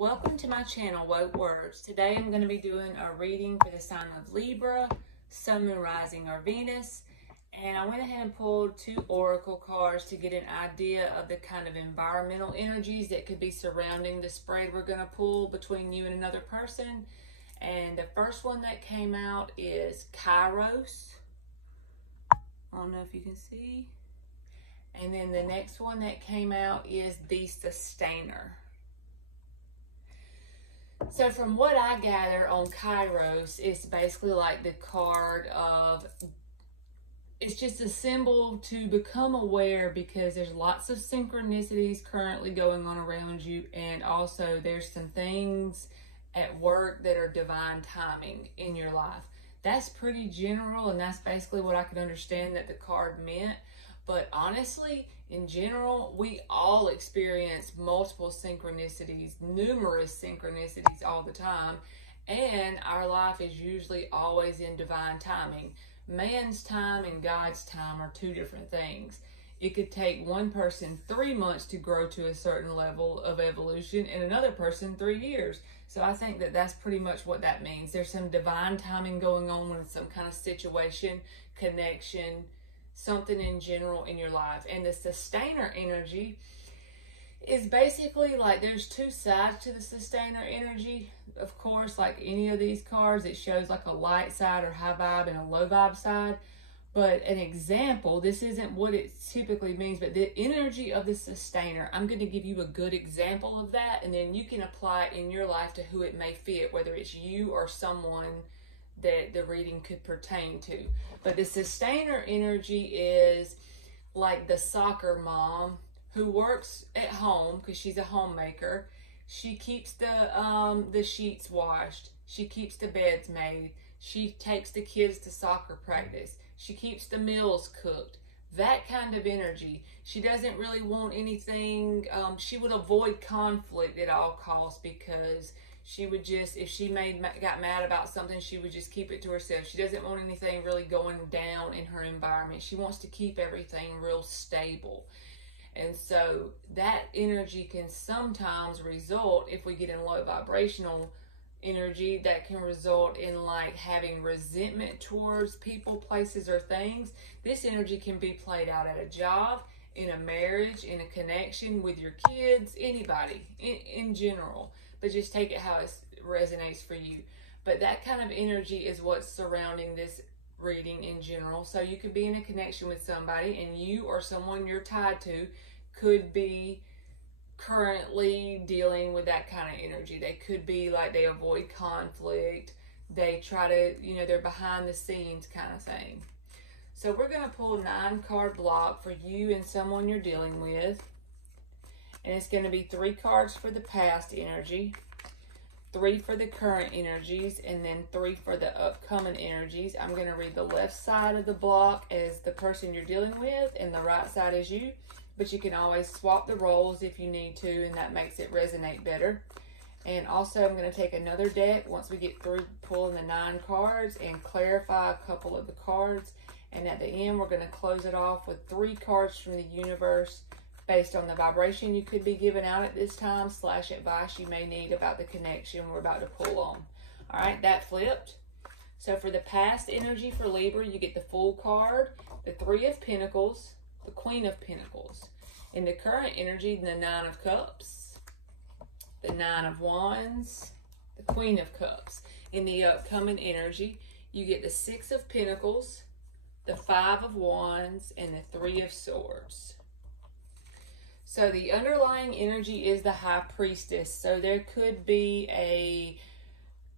Welcome to my channel, Woke Words. Today I'm going to be doing a reading for the sign of Libra, Sun, Moon, Rising, or Venus. And I went ahead and pulled two oracle cards to get an idea of the kind of environmental energies that could be surrounding the spread we're going to pull between you and another person. And the first one that came out is Kairos. I don't know if you can see. And then the next one that came out is the Sustainer. So from what I gather on Kairos, it's basically like the card of, it's just a symbol to become aware because there's lots of synchronicities currently going on around you. And also there's some things at work that are divine timing in your life. That's pretty general, and that's basically what I could understand that the card meant. But honestly, in general, we all experience multiple synchronicities, numerous synchronicities all the time. And our life is usually always in divine timing. Man's time and God's time are two different things. It could take one person 3 months to grow to a certain level of evolution and another person 3 years. So I think that that's pretty much what that means. There's some divine timing going on with some kind of situation, connection, something in general in your life. And the Sustainer energy is basically like there's two sides to the Sustainer energy. Of course, like any of these cards, it shows like a light side or high vibe and a low vibe side. But an example, this isn't what it typically means, but the energy of the Sustainer, I'm going to give you a good example of that, and then you can apply it in your life to who it may fit, whether it's you or someone that the reading could pertain to. But the Sustainer energy is like the soccer mom who works at home because she's a homemaker. She keeps the sheets washed. She keeps the beds made. She takes the kids to soccer practice. She keeps the meals cooked. That kind of energy. She doesn't really want anything. She would avoid conflict at all costs because she would just, if she got mad about something, she would just keep it to herself. She doesn't want anything really going down in her environment. She wants to keep everything real stable. And so that energy can sometimes result, if we get in low vibrational energy, that can result in like having resentment towards people, places, or things. This energy can be played out at a job, in a marriage, in a connection with your kids, anybody, in general. But just take it how it resonates for you. But that kind of energy is what's surrounding this reading in general. So you could be in a connection with somebody, and you or someone you're tied to could be currently dealing with that kind of energy. They could be like they avoid conflict. They try to, they're behind the scenes kind of thing. So we're going to pull a 9-card block for you and someone you're dealing with. And it's going to be 3 cards for the past energy, 3 for the current energies, and then 3 for the upcoming energies. I'm going to read the left side of the block as the person you're dealing with, and the right side as you. But you can always swap the roles if you need to, and that makes it resonate better. And also, I'm going to take another deck once we get through pulling the 9 cards and clarify a couple of the cards. And at the end, we're going to close it off with 3 cards from the universe based on the vibration you could be giving out at this time / advice you may need about the connection we're about to pull on. All right, that flipped. So for the past energy for Libra, you get the Fool card, the 3 of Pentacles, the Queen of Pentacles. In the current energy, the 9 of Cups, the 9 of Wands, the Queen of Cups. In the upcoming energy, you get the 6 of Pentacles, the 5 of Wands, and the 3 of Swords. So the underlying energy is the High Priestess. So there could be a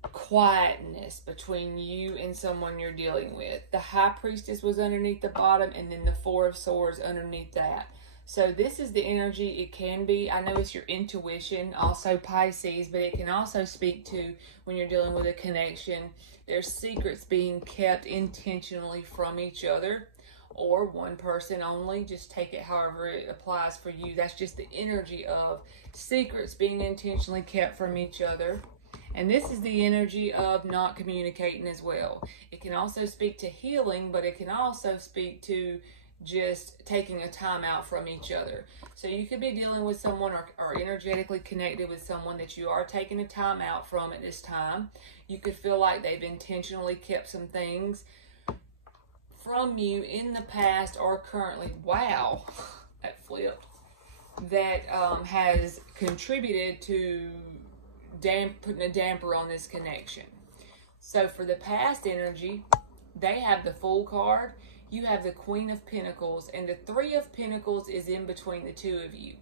quietness between you and someone you're dealing with. The High Priestess was underneath the bottom, and then the 4 of Swords underneath that. So this is the energy. It can be, I know it's your intuition, also Pisces, but it can also speak to when you're dealing with a connection. There's secrets being kept intentionally from each other, or one person only. Just take it however it applies for you. That's just the energy of secrets being intentionally kept from each other. And this is the energy of not communicating as well. It can also speak to healing, but it can also speak to just taking a time out from each other. So you could be dealing with someone or energetically connected with someone that you are taking a time out from at this time. You could feel like they've intentionally kept some things from you in the past or currently. Wow, that flipped. That has contributed to putting a damper on this connection. So for the past energy, they have the Fool card. You have the Queen of Pentacles, and the Three of Pentacles is in between the two of you.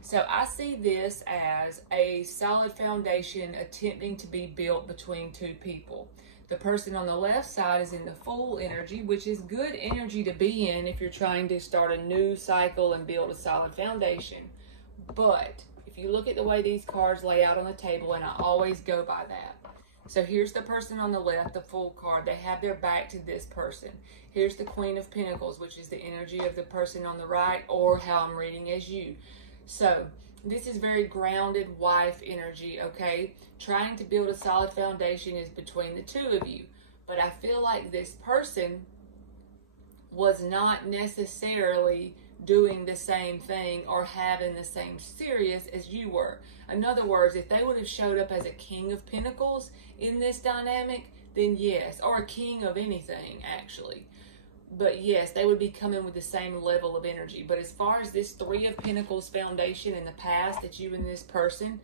So I see this as a solid foundation attempting to be built between two people. The person on the left side is in the Fool energy, which is good energy to be in if you're trying to start a new cycle and build a solid foundation. But if you look at the way these cards lay out on the table, and I always go by that. So here's the person on the left, the Fool card. They have their back to this person. Here's the Queen of Pentacles, which is the energy of the person on the right, or how I'm reading as you. So this is very grounded wife energy, okay? Trying to build a solid foundation is between the two of you. But I feel like this person was not necessarily doing the same thing or having the same serious as you were. In other words, if they would have showed up as a King of Pentacles in this dynamic, then yes, or a king of anything actually. But yes, they would be coming with the same level of energy. But as far as this Three of Pentacles foundation in the past that you and this person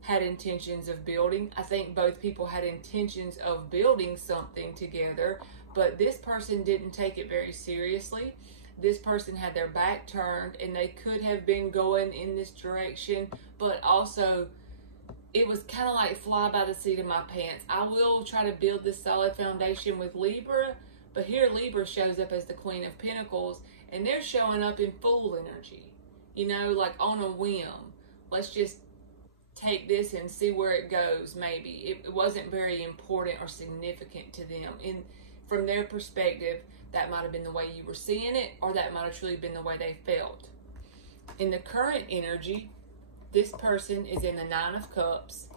had intentions of building, I think both people had intentions of building something together, but this person didn't take it very seriously. This person had their back turned, and they could have been going in this direction, but also it was kind of like fly by the seat of my pants. I will try to build this solid foundation with Libra, but here Libra shows up as the Queen of Pentacles, and they're showing up in Fool energy. You know, like on a whim. Let's just take this and see where it goes, maybe. It wasn't very important or significant to them. From their perspective, that might have been the way you were seeing it, or that might have truly been the way they felt. In the current energy, this person is in the Nine of Cups.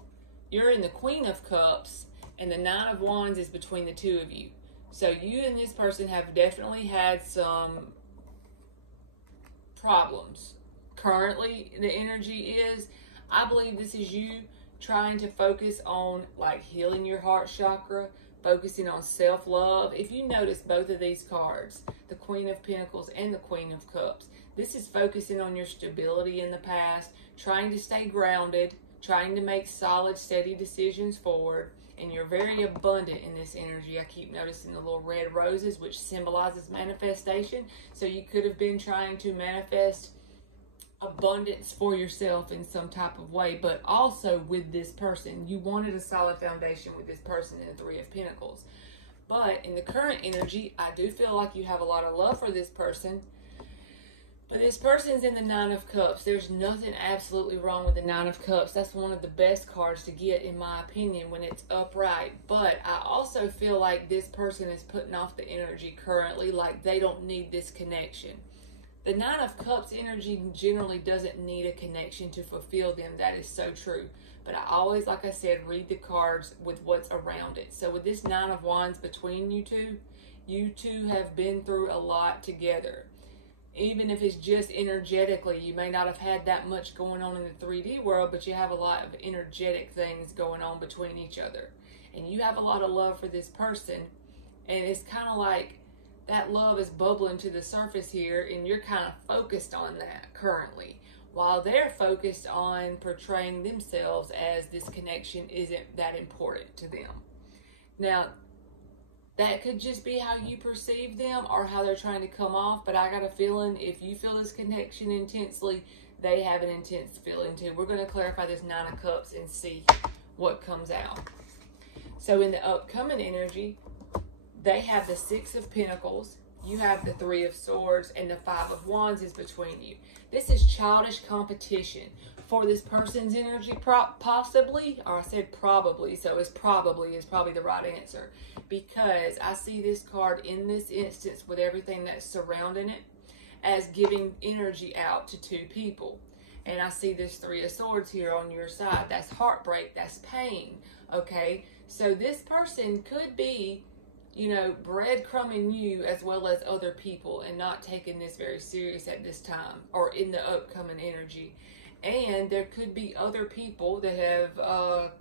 You're in the Queen of Cups, and the Nine of Wands is between the two of you. So you and this person have definitely had some problems. Currently, the energy is, I believe this is you trying to focus on like healing your heart chakra, focusing on self-love. If you notice both of these cards, the Queen of Pentacles and the Queen of Cups, this is focusing on your stability in the past, trying to stay grounded, trying to make solid, steady decisions forward, and you're very abundant in this energy. I keep noticing the little red roses, which symbolizes manifestation. So you could have been trying to manifest abundance for yourself in some type of way, but also with this person. You wanted a solid foundation with this person in the Three of Pentacles. But in the current energy, I do feel like you have a lot of love for this person. But this person's in the Nine of Cups. There's nothing absolutely wrong with the Nine of Cups. That's one of the best cards to get, in my opinion, when it's upright. But I also feel like this person is putting off the energy currently, like they don't need this connection. The Nine of Cups energy generally doesn't need a connection to fulfill them. That is so true. But I always, like I said, read the cards with what's around it. So with this Nine of Wands between you two have been through a lot together. Even if it's just energetically, you may not have had that much going on in the 3D world, but you have a lot of energetic things going on between each other. And you have a lot of love for this person. And it's kind of like that love is bubbling to the surface here, and you're kind of focused on that currently, while they're focused on portraying themselves as this connection isn't that important to them. Now, that could just be how you perceive them or how they're trying to come off, but I got a feeling if you feel this connection intensely, they have an intense feeling too. We're going to clarify this Nine of Cups and see what comes out. So in the upcoming energy, they have the Six of Pentacles, you have the Three of Swords, and the Five of Wands is between you. This is childish competition for this person's energy, possibly, or I said probably, so it's probably the right answer, because I see this card in this instance with everything that's surrounding it as giving energy out to two people. And I see this Three of Swords here on your side. That's heartbreak, that's pain, okay? So this person could be you know, breadcrumbing you as well as other people and not taking this very serious at this time or in the upcoming energy. And there could be other people that have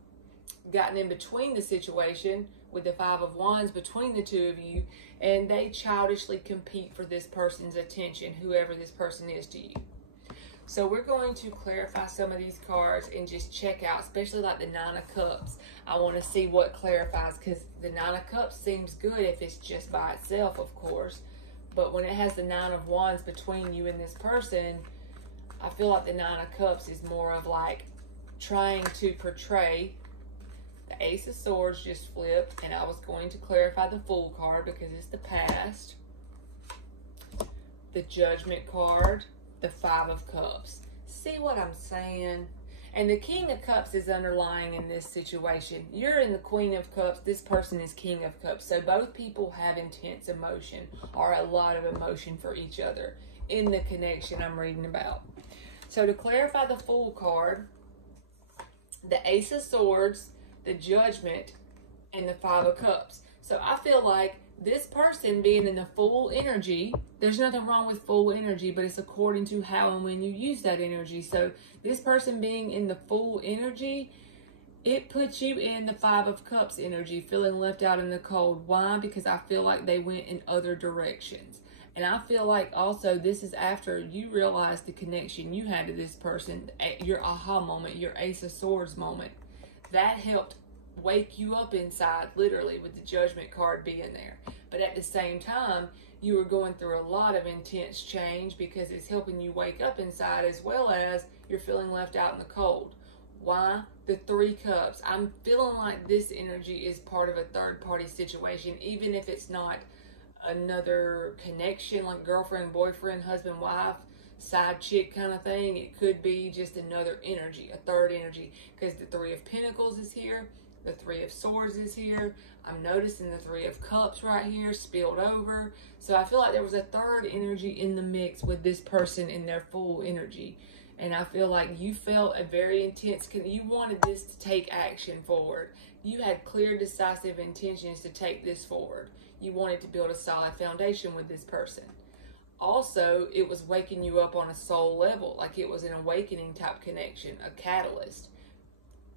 gotten in between the situation with the Five of Wands between the two of you, and they childishly compete for this person's attention, whoever this person is to you. So we're going to clarify some of these cards and just check out, especially like the Nine of Cups. I want to see what clarifies, because the Nine of Cups seems good if it's just by itself, of course. But when it has the Nine of Wands between you and this person, I feel like the Nine of Cups is more of like trying to portray. The Ace of Swords just flipped, and I was going to clarify the Fool card because it's the past. The Judgment card, the Five of Cups. See what I'm saying? And the King of Cups is underlying in this situation. You're in the Queen of Cups. This person is King of Cups. So both people have intense emotion or a lot of emotion for each other in the connection I'm reading about. So to clarify the Fool card, the Ace of Swords, the Judgment, and the Five of Cups. So I feel like this person being in the Fool energy, there's nothing wrong with Fool energy, but it's according to how and when you use that energy. So this person being in the Fool energy, it puts you in the Five of Cups energy, feeling left out in the cold. Why? Because I feel like they went in other directions. And I feel like also this is after you realize the connection you had to this person, your aha moment, your Ace of Swords moment. That helped wake you up inside, literally, with the Judgment card being there. But at the same time, you were going through a lot of intense change because it's helping you wake up inside, as well as you're feeling left out in the cold. Why? The Three Cups. I'm feeling like this energy is part of a third-party situation, even if it's not another connection like girlfriend, boyfriend, husband, wife, side chick kind of thing. It could be just another energy, a third energy, because the Three of Pentacles is here, the Three of Swords is here. I'm noticing the Three of Cups right here spilled over. So I feel like there was a third energy in the mix with this person in their Fool energy. And I feel like you felt a very intense, you wanted this to take action forward. You had clear, decisive intentions to take this forward. You wanted to build a solid foundation with this person. Also, it was waking you up on a soul level, like it was an awakening type connection, a catalyst.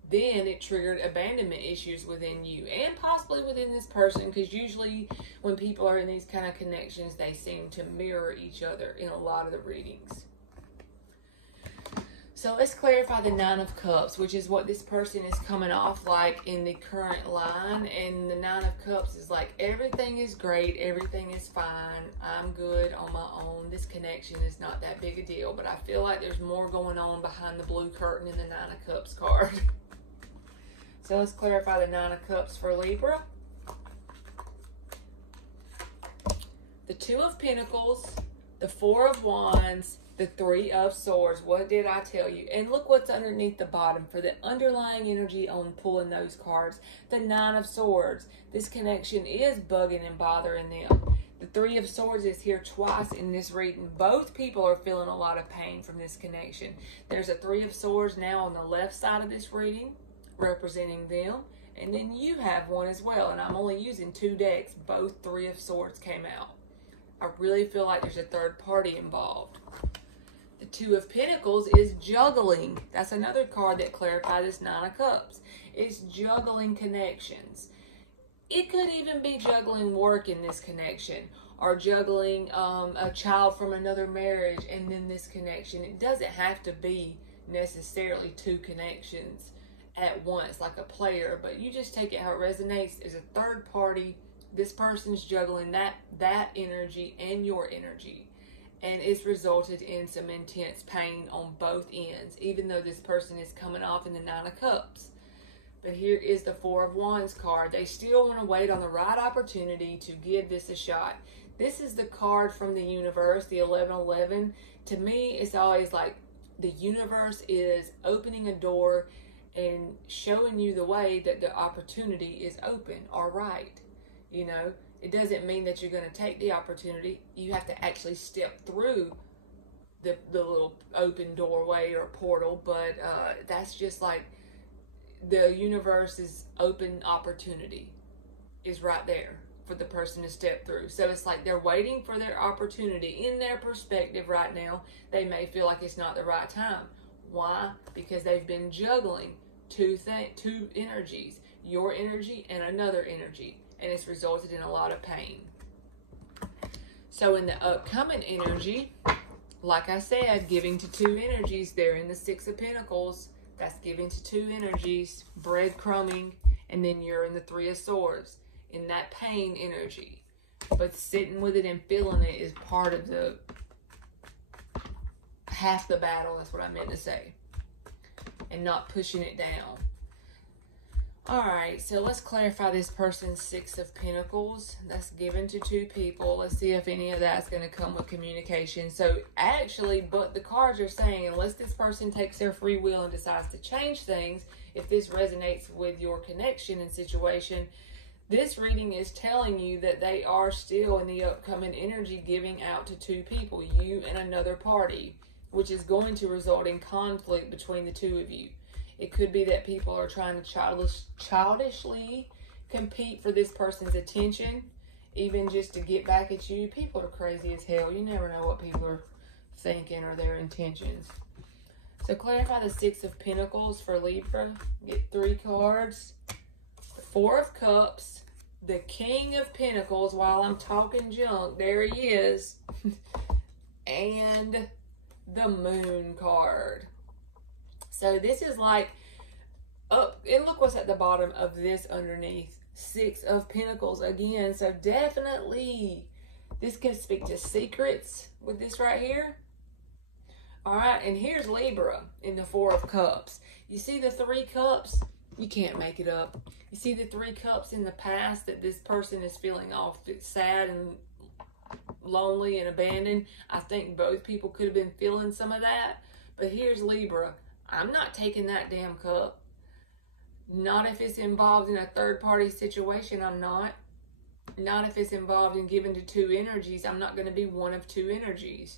Then it triggered abandonment issues within you and possibly within this person, because usually when people are in these kind of connections, they seem to mirror each other in a lot of the readings. So let's clarify the Nine of Cups, which is what this person is coming off like in the current line. And the Nine of Cups is like, everything is great, everything is fine, I'm good on my own, this connection is not that big a deal. But I feel like there's more going on behind the blue curtain in the Nine of Cups card. So let's clarify the Nine of Cups for Libra. The Two of Pentacles, the Four of Wands, the Three of Swords. What did I tell you? And look what's underneath the bottom for the underlying energy on pulling those cards. The Nine of Swords. This connection is bugging and bothering them. The Three of Swords is here twice in this reading. Both people are feeling a lot of pain from this connection. There's a Three of Swords now on the left side of this reading, representing them. And then you have one as well. And I'm only using 2 decks. Both Three of Swords came out. I really feel like there's a third party involved. The Two of Pentacles is juggling. That's another card that clarifies this Nine of Cups. It's juggling connections. It could even be juggling work in this connection, or juggling a child from another marriage and then this connection. It doesn't have to be necessarily 2 connections at once like a player, but you just take it how it resonates. As a third party, this person's juggling that energy and your energy. And it's resulted in some intense pain on both ends, even though this person is coming off in the Nine of Cups. But here is the Four of Wands card. They still want to wait on the right opportunity to give this a shot. This is the card from the universe, the 1111. To me, it's always like the universe is opening a door and showing you the way that the opportunity is open or right. You know, it doesn't mean that you're going to take the opportunity. You have to actually step through the little open doorway or portal. But that's just like the universe's open opportunity is right there. for the person to step through. So it's like they're waiting for their opportunity. In their perspective right now, they may feel like it's not the right time. Why? Because they've been juggling two energies, your energy and another energy, and it's resulted in a lot of pain. So in the upcoming energy, like I said, giving to two energies, they're in the Six of Pentacles. That's giving to two energies, breadcrumbing, and then you're in the Three of Swords, in that pain energy. But sitting with it and feeling it is part of the half the battle. That's what I meant to say. And not pushing it down. Alright, so let's clarify this person's Six of Pentacles. That's given to two people. Let's see if any of that's going to come with communication. So actually, but the cards are saying, unless this person takes their free will and decides to change things, if this resonates with your connection and situation, this reading is telling you that they are still in the upcoming energy giving out to two people, you and another party, which is going to result in conflict between the two of you. It could be that people are trying to childishly compete for this person's attention, even just to get back at you. People are crazy as hell. You never know what people are thinking or their intentions. So clarify the Six of Pentacles for Libra. Get 3 cards. The Four of Cups. The King of Pentacles. While I'm talking junk, there he is. And the Moon card. So this is like up, and look what's at the bottom of this underneath. Six of Pentacles again. So definitely this can speak to secrets with this right here. All right, and here's Libra in the Four of Cups. You see the 3 cups? You can't make it up. You see the 3 cups in the past that this person is feeling all sad and lonely and abandoned. I think both people could have been feeling some of that. But here's Libra. I'm not taking that damn cup. Not if it's involved in a third-party situation, I'm not. Not if it's involved in giving to two energies. I'm not going to be one of two energies.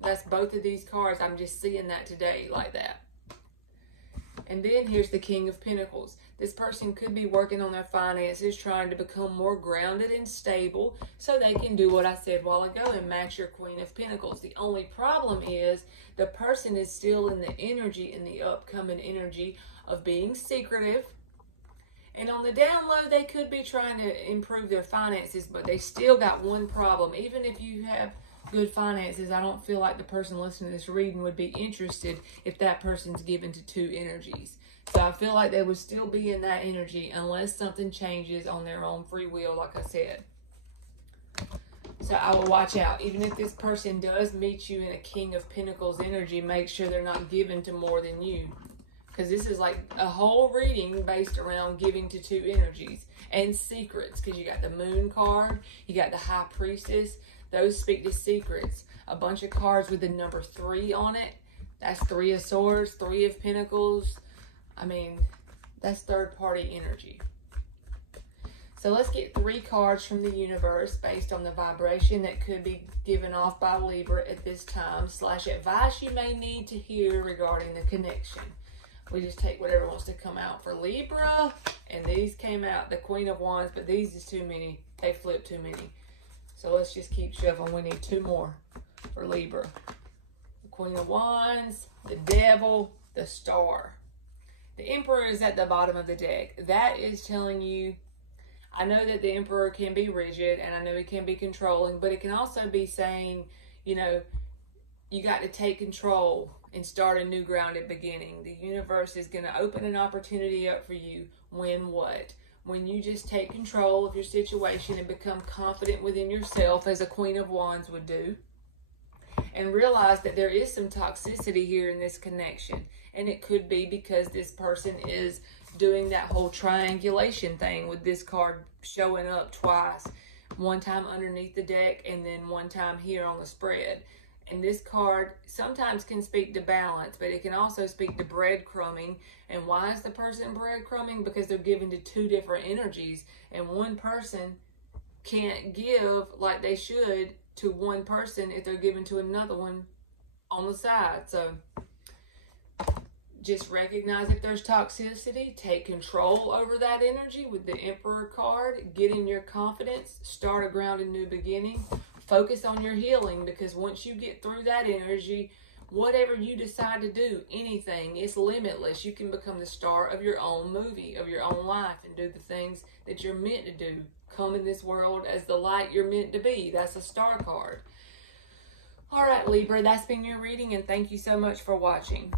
That's both of these cards. I'm just seeing that today like that. And then here's the King of Pentacles. This person could be working on their finances, trying to become more grounded and stable so they can do what I said a while ago and match your Queen of Pentacles. The only problem is the person is still in the energy, in the upcoming energy of being secretive. And on the down low, they could be trying to improve their finances, but they still got one problem. Even if you have good finances, I don't feel like the person listening to this reading would be interested if that person's given to two energies. So I feel like they would still be in that energy unless something changes on their own free will, like I said. So I will watch out. Even if this person does meet you in a King of Pentacles energy, make sure they're not given to more than you. Because this is like a whole reading based around giving to two energies and secrets. Because you got the Moon card, you got the High Priestess. Those speak to secrets. A bunch of cards with the number 3 on it. That's 3 of Swords, 3 of Pentacles. I mean, that's third-party energy. So let's get 3 cards from the universe based on the vibration that could be given off by Libra at this time, / advice you may need to hear regarding the connection. We just take whatever wants to come out for Libra. And these came out, the Queen of Wands, but these is too many. They flipped too many. So let's just keep shuffling. We need 2 more for Libra. The Queen of Wands, the Devil, the Star. The Emperor is at the bottom of the deck. That is telling you, I know that the Emperor can be rigid and I know he can be controlling, but it can also be saying, you know, you got to take control and start a new grounded beginning. The universe is going to open an opportunity up for you. When what? When you just take control of your situation and become confident within yourself, as a Queen of Wands would do, and realize that there is some toxicity here in this connection. And it could be because this person is doing that whole triangulation thing with this card showing up twice. One time underneath the deck and then one time here on the spread. And this card sometimes can speak to balance, but it can also speak to breadcrumbing. And why is the person breadcrumbing? Because they're given to 2 different energies. And one person can't give like they should to one person if they're given to another one on the side. So Just recognize if there's toxicity, take control over that energy with the Emperor card, get in your confidence, start a grounded new beginning, focus on your healing, because once you get through that energy, whatever you decide to do, anything, it's limitless. You can become the star of your own movie, of your own life, and do the things that you're meant to do. Come in this world as the light you're meant to be. That's a star card. All right, Libra, that's been your reading, and thank you so much for watching.